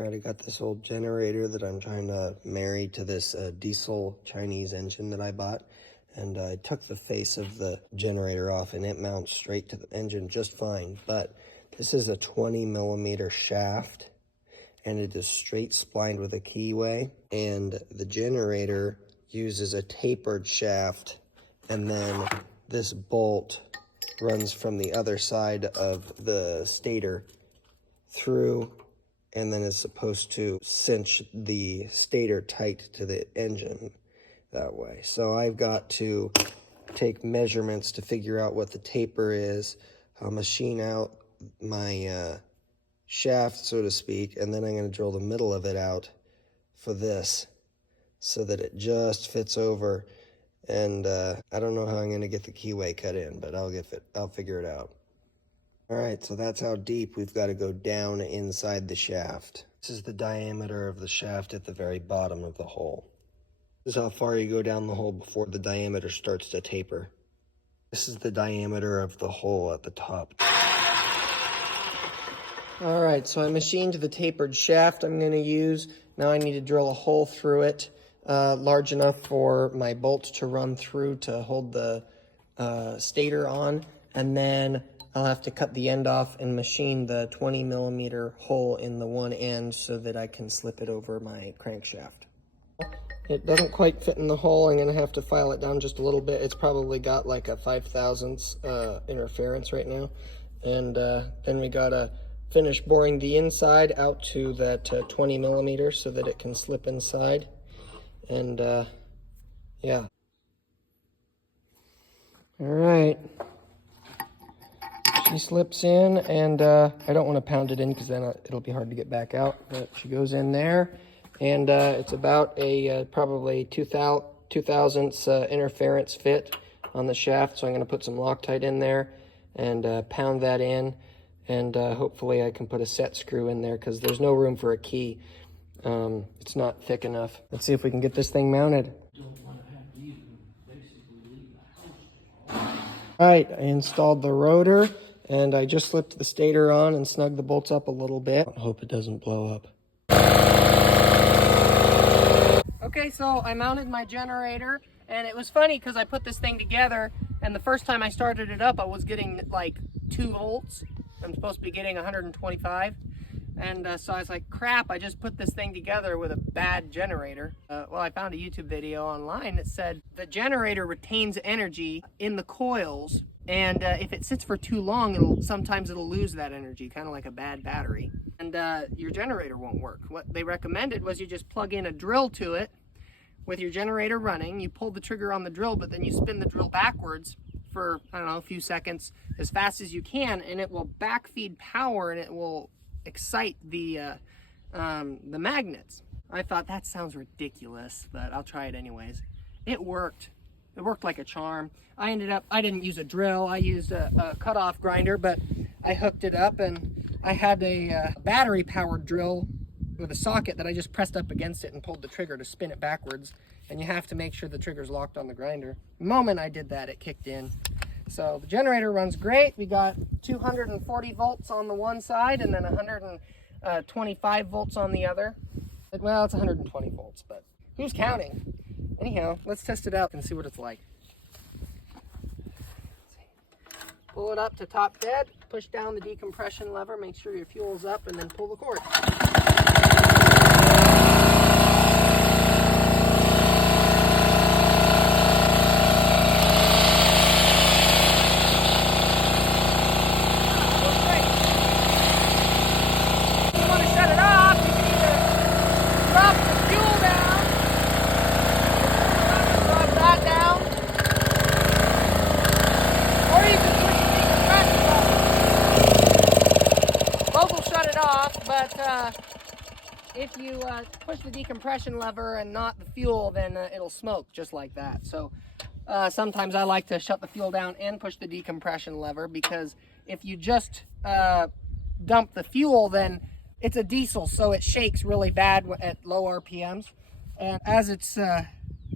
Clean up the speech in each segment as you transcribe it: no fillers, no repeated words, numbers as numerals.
All right, I got this old generator that I'm trying to marry to this diesel Chinese engine that I bought. And I took the face of the generator off and it mounts straight to the engine just fine. But this is a 20mm shaft and it is straight splined with a keyway. And the generator uses a tapered shaft, and then this bolt runs from the other side of the stator through, and then is supposed to cinch the stator tight to the engine that way. So I've got to take measurements to figure out what the taper is. I'll machine out my shaft, so to speak, and then I'm going to drill the middle of it out for this so that it just fits over. And I don't know how I'm going to get the keyway cut in, but I'll figure it out. All right, so that's how deep we've got to go down inside the shaft. This is the diameter of the shaft at the very bottom of the hole. This is how far you go down the hole before the diameter starts to taper. This is the diameter of the hole at the top. All right, so I machined the tapered shaft I'm going to use. Now I need to drill a hole through it large enough for my bolts to run through to hold the stator on, and then I'll have to cut the end off and machine the 20mm hole in the one end so that I can slip it over my crankshaft. It doesn't quite fit in the hole. I'm going to have to file it down just a little bit. It's probably got like a 5/1000 interference right now. And then we got to finish boring the inside out to that 20mm so that it can slip inside. And yeah. All right. She slips in, and I don't want to pound it in because then it'll be hard to get back out. But she goes in there, and it's about a probably 2/2000 interference fit on the shaft. So I'm going to put some Loctite in there and pound that in, and hopefully I can put a set screw in there because there's no room for a key. It's not thick enough. Let's see if we can get this thing mounted. All right, I installed the rotor, and I just slipped the stator on and snugged the bolts up a little bit. I hope it doesn't blow up. Okay, so I mounted my generator, and it was funny because I put this thing together, and the first time I started it up, I was getting like 2 volts. I'm supposed to be getting 125. And so I was like, crap, I just put this thing together with a bad generator. Well, I found a YouTube video online that said the generator retains energy in the coils, and if it sits for too long, sometimes it'll lose that energy, kind of like a bad battery. And your generator won't work. What they recommended was you just plug in a drill to it with your generator running. You pull the trigger on the drill, but then you spin the drill backwards for, I don't know, a few seconds as fast as you can, and it will backfeed power, and it will excite the magnets. I thought that sounds ridiculous, but I'll try it anyways. It worked. It worked like a charm. I didn't use a drill. I used a cutoff grinder, but I hooked it up, and I had a battery powered drill with a socket that I just pressed up against it and pulled the trigger to spin it backwards. And you have to make sure the trigger's locked on the grinder. The moment I did that, it kicked in. So the generator runs great. We got 240 volts on the one side and then 125 volts on the other. Well, it's 120 volts, but who's counting? Anyhow, let's test it out and see what it's like. Pull it up to top dead, push down the decompression lever, make sure your fuel's up, and then pull the cord. But if you push the decompression lever and not the fuel, then it'll smoke just like that. So sometimes I like to shut the fuel down and push the decompression lever, because if you just dump the fuel, then it's a diesel, so it shakes really bad at low RPMs. And as it's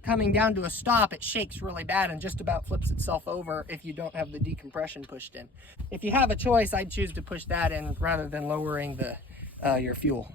coming down to a stop, it shakes really bad and just about flips itself over if you don't have the decompression pushed in. If you have a choice, I'd choose to push that in rather than lowering the your fuel.